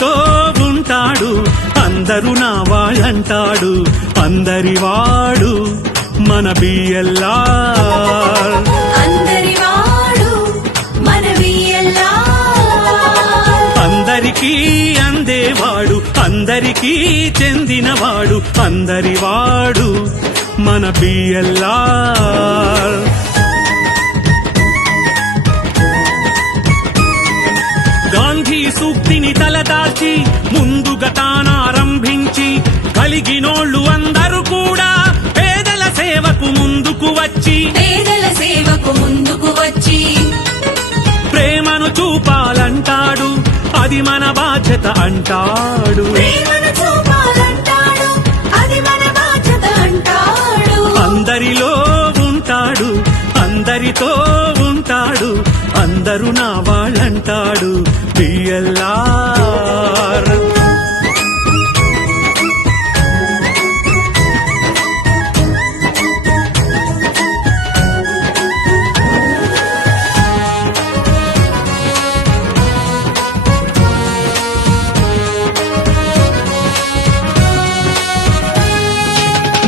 అందరితో ఉంటాడు అందరూ నా వాళ్ళంటాడు అందరివాడు మన బిఎల్ఆర్ అందరికీ అందేవాడు అందరికీ చెందినవాడు అందరివాడు మన బిఎల్ఆర్ గాంధీ సూక్తిని తలదాచి ముందుగా తానారంభించి కలిగినోళ్ళు అందరూ కూడా పేదల సేవకు ముందుకు వచ్చి ప్రేమను చూపాలంటాడు అది మన బాధ్యత అంటాడు అందరిలో ఉంటాడు అందరితో ఉంటాడు అందరూ నా వాళ్ళంటాడు బిఎల్ఆర్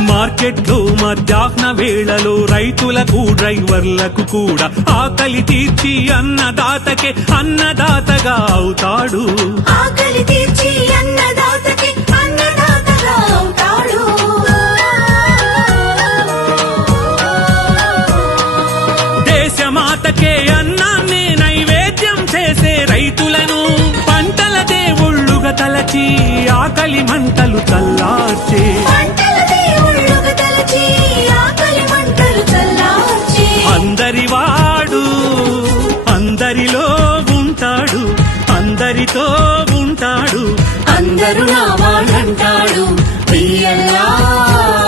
మార్కెట్లో మధ్యాహ్న వేళలో రైతులకు డ్రైవర్లకు కూడా ఆకలి తీర్చి అన్నదాతకే అన్నదాతగా అవుతాడు దేశమాతకే అన్నాన్ని నైవేద్యం చేసే రైతులను పంటల దేవుళ్ళుగా తలచి ఆకలి మంటలు చల్లార్చే అందరివాడు అందరిలో ఉంటాడు అందరితో ఉంటాడు అందరూ నా వాళ్ళంటాడు బిఎల్ఆర్